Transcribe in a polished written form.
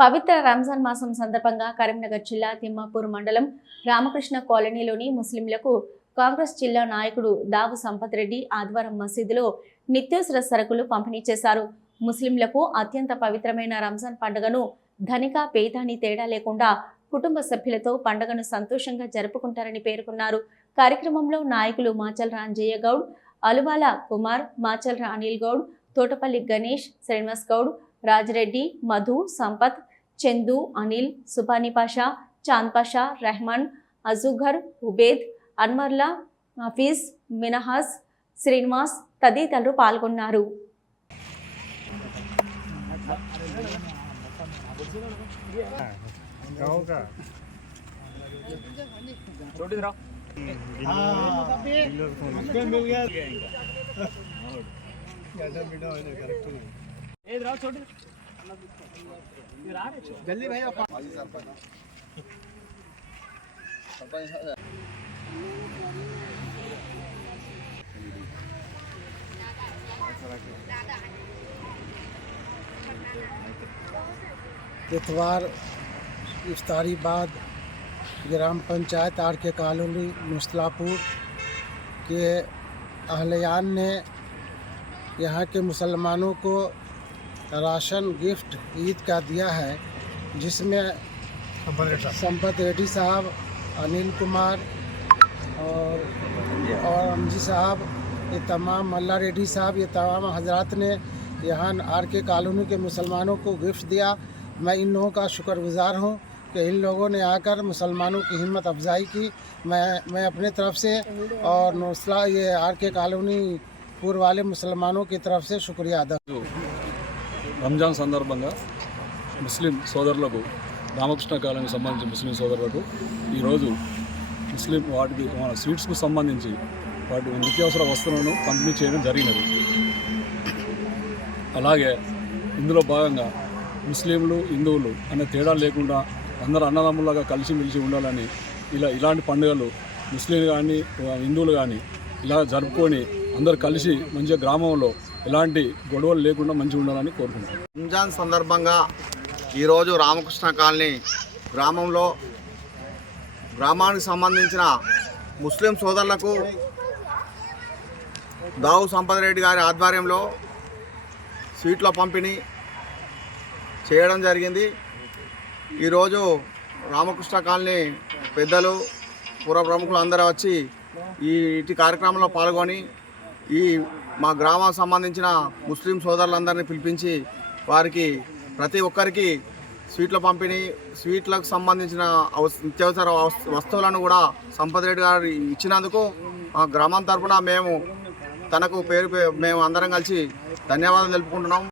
పవిత్ర రంజాన్ మాసం సందర్భంగా కరీంనగర్ జిల్లా తిమ్మాపూర్ మండలం రామకృష్ణ కాలనీలోని ముస్లింలకు కాంగ్రెస్ జిల్లా నాయకుడు దావు సంపత్ రెడ్డి ఆదివారం మసీదులో నిత్యావసర సరుకులు పంపిణీ చేశారు. ముస్లింలకు అత్యంత పవిత్రమైన రంజాన్ పండుగను ధనిక పేదాని తేడా లేకుండా కుటుంబ సభ్యులతో పండుగను సంతోషంగా జరుపుకుంటారని పేర్కొన్నారు. కార్యక్రమంలో నాయకులు మాచల్ రాంజయ్య గౌడ్, అలువాల కుమార్, మాచల్ అనిల్ గౌడ్, తోటపల్లి గణేష్, శ్రీనివాస్ గౌడ్, రాజరెడ్డి, మధు, సంపత్, చందు, అనిల్, సుబానీ పాషా, చాంద్ పాషా, రెహమాన్, అజుఘర్, ఉబేద్, అన్వర్లా, హఫీజ్, మినహాజ్, శ్రీనివాస్ తదితరులు పాల్గొన్నారు. इतवार इफ्तारी बाद ग्राम पंचायत आर के कॉलोनी मुस्तलापुर के अहलियान ने यहाँ के मुसलमानों को राशन गिफ्ट ईद का दिया है, जिसमें संपत रेड्डी साहब, अनिल कुमार और अमजी साहब, ये तमाम मल्ला रेड्डी साहब, ये तमाम हजरात ने यहाँ आर के कॉलोनी के मुसलमानों को गिफ्ट दिया। मैं इन लोगों का शुक्रगुजार हूँ कि इन लोगों ने आकर मुसलमानों की हिम्मत अफजाई की। मैं अपने तरफ से और नौसला ये आर के कॉलोनी पूर्व वाले मुसलमानों की तरफ से शुक्रिया अदा। రంజాన్ సందర్భంగా ముస్లిం సోదరులకు రామకృష్ణ కాలనీకి సంబంధించి ముస్లిం సోదరులకు ఈరోజు ముస్లిం వాటికి మన స్వీట్స్కు సంబంధించి వాటి నిత్యావసర వస్తువులను పంపిణీ చేయడం జరిగినది. అలాగే ఇందులో భాగంగా ముస్లింలు, హిందువులు అనే తేడా లేకుండా అందరూ అన్నదమ్ములాగా కలిసిమెలిసి ఉండాలని ఇలాంటి పండుగలు ముస్లింలు కానీ హిందువులు కానీ ఇలా జరుపుకొని అందరు కలిసి మంచిగా గ్రామంలో ఎలాంటి గొడవలు లేకుండా మంచిగా ఉండాలని కోరుకుంటున్నాను. రంజాన్ సందర్భంగా ఈరోజు రామకృష్ణ కాలనీ గ్రామానికి సంబంధించిన ముస్లిం సోదరులకు దావు సంపత్ రెడ్డి గారి ఆధ్వర్యంలో స్వీట్ల పంపిణీ చేయడం జరిగింది. ఈరోజు రామకృష్ణ కాలనీ పెద్దలు, పూర్వ ప్రముఖులు అందరూ వచ్చి ఇటు కార్యక్రమంలో పాల్గొని మా గ్రామానికి సంబంధించిన ముస్లిం సోదరులందరినీ పిలిపించి వారికి ప్రతి ఒక్కరికి స్వీట్ల పంపిణీ, స్వీట్లకు సంబంధించిన నిత్యావసర వస్తువులను కూడా సంపత్ రెడ్డి గారు ఇచ్చినందుకు మా గ్రామం తరఫున మేము అందరం కలిసి ధన్యవాదాలు తెలుపుకుంటున్నాం.